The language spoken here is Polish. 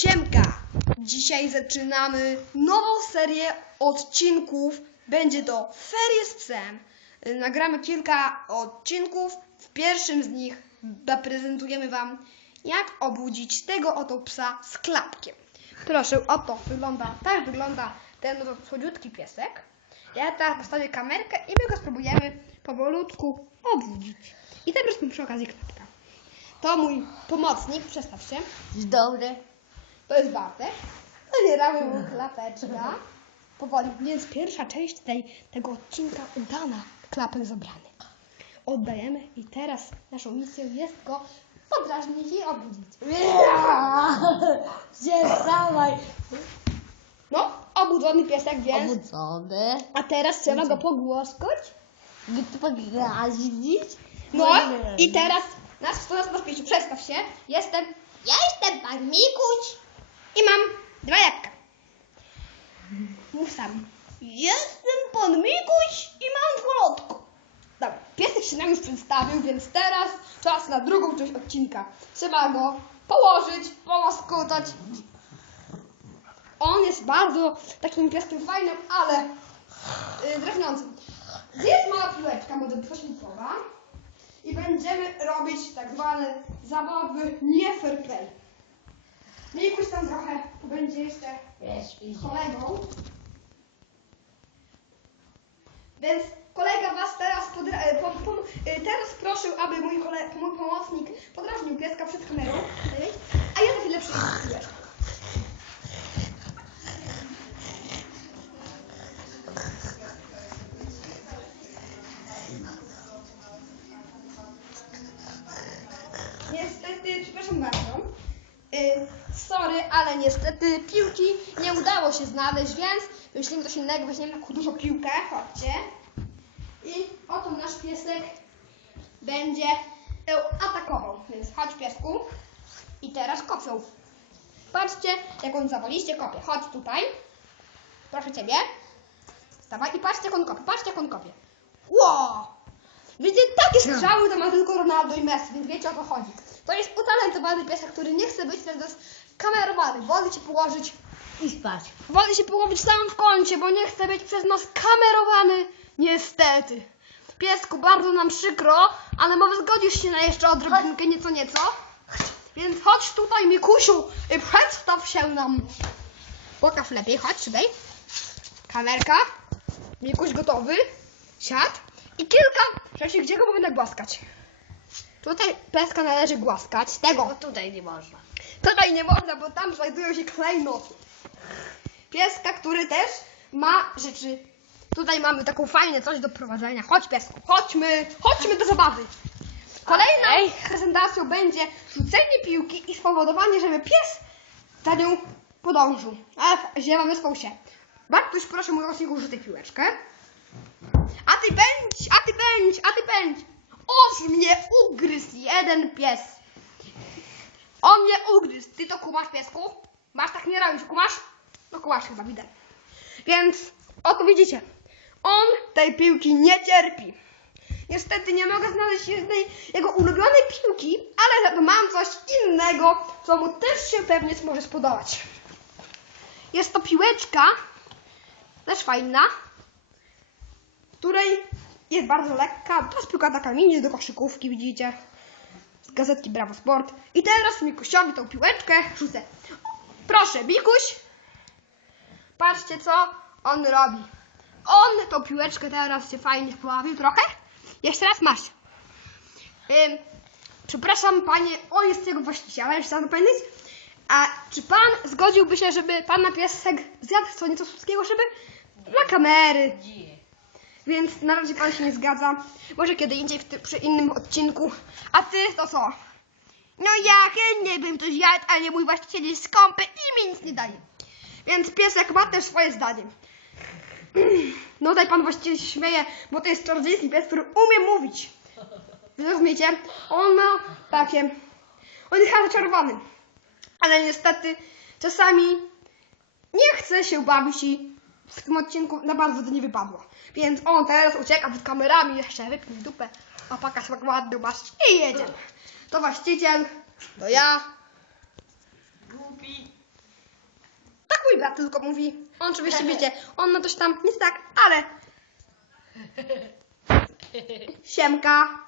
Siemka! Dzisiaj zaczynamy nową serię odcinków. Będzie to Ferie z psem. Nagramy kilka odcinków. W pierwszym z nich zaprezentujemy Wam, jak obudzić tego oto psa z klapkiem. Proszę, oto wygląda, tak wygląda ten oto słodziutki piesek. Ja teraz postawię kamerkę i my go spróbujemy powolutku obudzić. I teraz przy okazji klapka. To mój pomocnik, przestaw się. Dobry. To jest Bartek. Zabieramy mu klapeczka. Powoli. Więc pierwsza część tej, tego odcinka udana. Klapek zabrany. Oddajemy i teraz naszą misją jest go podrażnić i obudzić. Gdzie dawaj? No, obudzony piesek, więc... Obudzony. A teraz trzeba go pogłaskać. By tu pograzić? No i teraz nas w nas bezpieczeństwo. Przestaw się. Jestem... Ja jestem pan Mikuś. I mam dwa jabłka. Mów sam. Jestem pan Mikuś i mam dwulotko. Dobra, piesek się nam już przedstawił, więc teraz czas na drugą część odcinka. Trzeba go położyć, połaskotać. On jest bardzo takim pieskiem fajnym, ale yy, drażniącym. Jest mała piłeczka, może poświęcowa. I będziemy robić tak zwane zabawy nie fair play. Mikuś tam trochę będzie jeszcze kolegą. Więc kolega was teraz podra- e, pom- e, teraz prosił, aby mój, kole- mój pomocnik podrażnił pieska przed kamerą, a ja za chwilę przyjdę. Niestety, przepraszam bardzo. Y, sorry, ale niestety piłki nie udało się znaleźć, więc myślimy coś innego, weźmiemy taką dużą piłkę, chodźcie. I oto nasz piesek będzie atakował, więc chodź piesku. I teraz kopią. Patrzcie, jak on zawaliście kopie. Chodź tutaj. Proszę ciebie. Stawaj i patrzcie, jak on kopie. Patrzcie, jak on kopie. Wow! Wiecie, takie strzały to ma tylko Ronaldo i Messi, więc wiecie o co chodzi. To jest utalentowany piesek, który nie chce być teraz kamerowany. Woli się położyć, I spać. woli się położyć sam w kącie, bo nie chce być przez nas kamerowany. Niestety. Piesku, bardzo nam przykro, ale może zgodzisz się na jeszcze odrobinkę, nieco, nieco. Więc chodź tutaj, Mikusiu, i przedstaw się nam. Pokaż lepiej, chodź tutaj. Kamerka. Mikuś gotowy. Siad. I kilka rzeczy, gdzie go powinna głaskać. Tutaj peska należy głaskać. Tego. Bo tutaj nie można. Tutaj nie można, bo tam znajdują się klejnoty. Pieska, który też ma rzeczy. Tutaj mamy taką fajne coś do prowadzenia. Chodź piesku, chodźmy, chodźmy do zabawy. Kolejną Okej. prezentacją będzie rzucenie piłki i spowodowanie, żeby pies za nią podążył. Ale źle mamy się. Bartuś, proszę mój osiągu rzucaj piłeczkę. A ty pędź, a ty pędź, a ty pędź. Oż mnie ugryzł jeden pies. On mnie ugryzł. Ty to kumasz, piesku? Masz tak nie robić, kumasz? No kumasz chyba, widzę. Więc oto widzicie. On tej piłki nie cierpi. Niestety nie mogę znaleźć jednej jego ulubionej piłki, ale mam coś innego, co mu też się pewnie może spodobać. Jest to piłeczka, też fajna, której jest bardzo lekka. To jest piłka taka mini do koszykówki, widzicie z gazetki Brawo Sport. I teraz Mikusiowi tą piłeczkę rzucę. Proszę, Mikuś. Patrzcie, co on robi. On tą piłeczkę teraz się fajnie poławił trochę. Jeszcze raz masz. Ym, przepraszam, panie, on jest jego właścicielem, chciałam powiedzieć. A czy pan zgodziłby się, żeby pana piesek zjadł co nieco słodkiego, żeby dla kamery? Więc na razie pan się nie zgadza. Może kiedy indziej ty, przy innym odcinku. A ty to co? No ja chętnie bym to zjadł, ale mój właściciel jest skąpy i mi nic nie daje. Więc piesek ma też swoje zdanie. No tutaj pan właściciel się śmieje, bo to jest czarodziejski pies, który umie mówić. Rozumiecie? On ma takie... On jest zaczarowany. Ale niestety czasami nie chce się bawić i w tym odcinku na bardzo to nie wypadło. Więc on teraz ucieka przed kamerami, jeszcze wypnie dupę, a paka tak ładny masz i jedziemy. To właściciel, to ja. Głupi. tylko mówi. On oczywiście wiecie, on ma coś tam, nic tak, ale... Siemka.